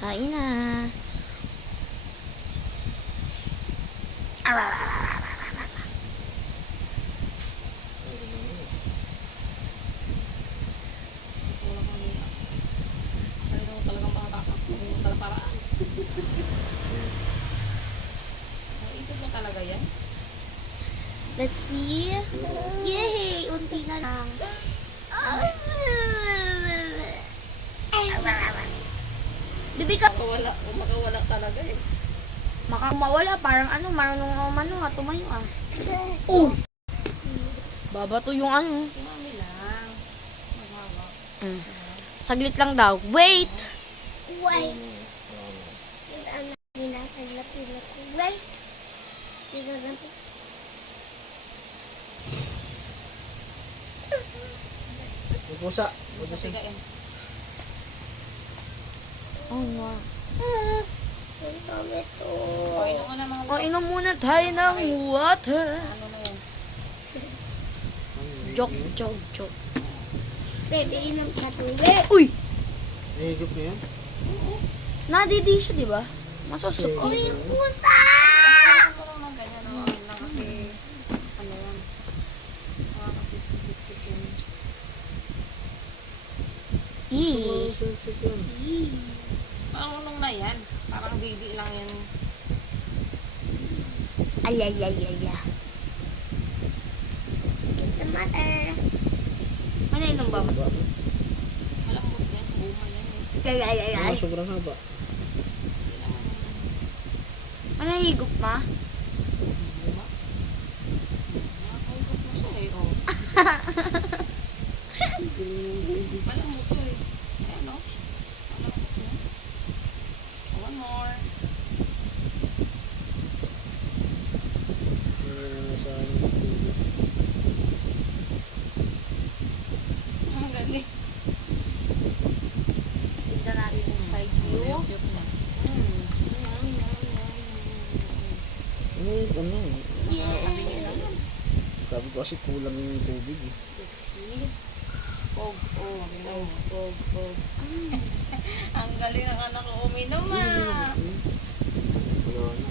Kain na. Talaga yan? Let's see. Yay! Unti na lang. Bibi ka. Makawala talaga eh. Makamawala. Parang ano, marunong tumayo ah. Oh! Baba to yung ano. Si mami lang. Maghawa. Saglit lang daw. Wait! Wait. Wait. Yung pusa. Sigain. Oh, wow. Ang dami to. O, inom mo na mga Oh, inom muna tayo ng water. ano na yun. Joke. Baby, inom ka tubig. Uy! Nahigop niya yan? Nadidi siya, di ba? Masusok. Uy, pusa! Ano lang ng ganyan. Ano lang kasi, ano yan. Makakasip-sip yun. Eee. Sip yan. Marunong na yan. Parang baby lang yan. Alayayaya. It's a mother. Ano inom ba? Malambot yan. Buma yan eh. Alayayaya. Sobrang haba. Hindi naman. Ano higop ma? Buma. Nakakaigop mo siya eh. Oh. Malambot to eh. Ayan o. Malambot mo. One more. Ang galing. Tignan natin yung side view. Cute na. Ano? Kabingin naman. Sabi ko kasi kulang yung tubig eh. Let's see. Pog. Pog. Ang galing ng anak ko uminom ah. Wala na.